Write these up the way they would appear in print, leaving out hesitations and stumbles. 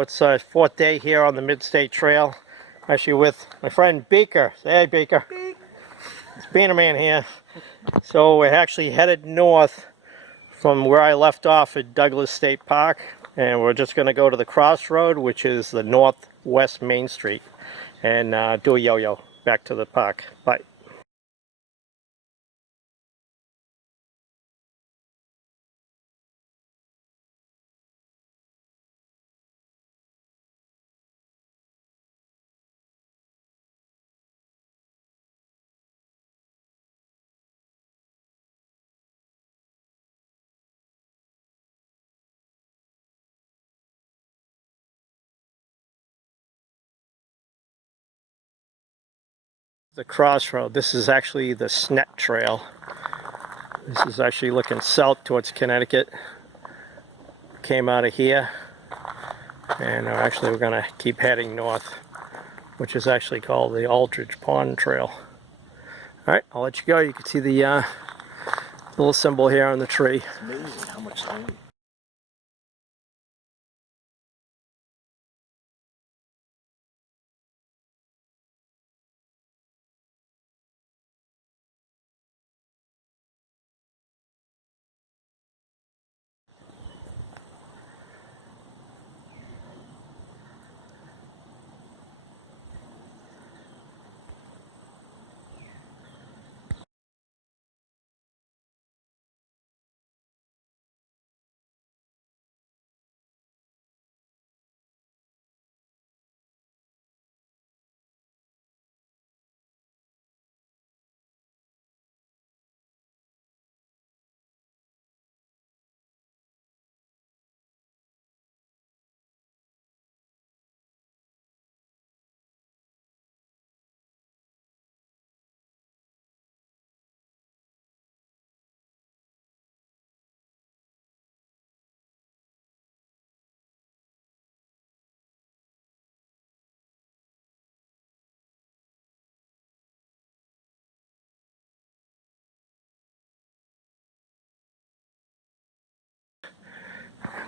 So it's our fourth day here on the Midstate Trail. Actually with my friend Beaker. Say hey, Beaker. It's Beaner Man here. So we're actually headed north from where I left off at Douglas State Park. And we're just going to go to the crossroad, which is the northwest Main Street. And do a yo-yo back to the park. Bye. The crossroad. This is actually the Snet Trail. This is actually looking south towards Connecticut. Came out of here, and actually we're going to keep heading north, which is actually called the Aldridge Pond Trail. Alright, I'll let you go. You can see the little symbol here on the tree. It's amazing how much time.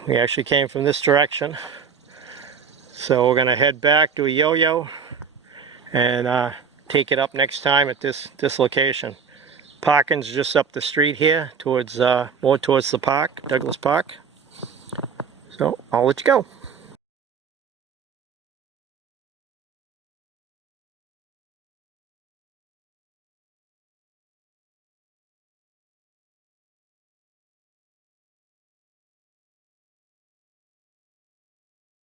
We actually came from this direction, so we're going to head back, do a yo-yo, and take it up next time at this location. Parking's just up the street here, towards more towards the park, Douglas Park. So I'll let you go.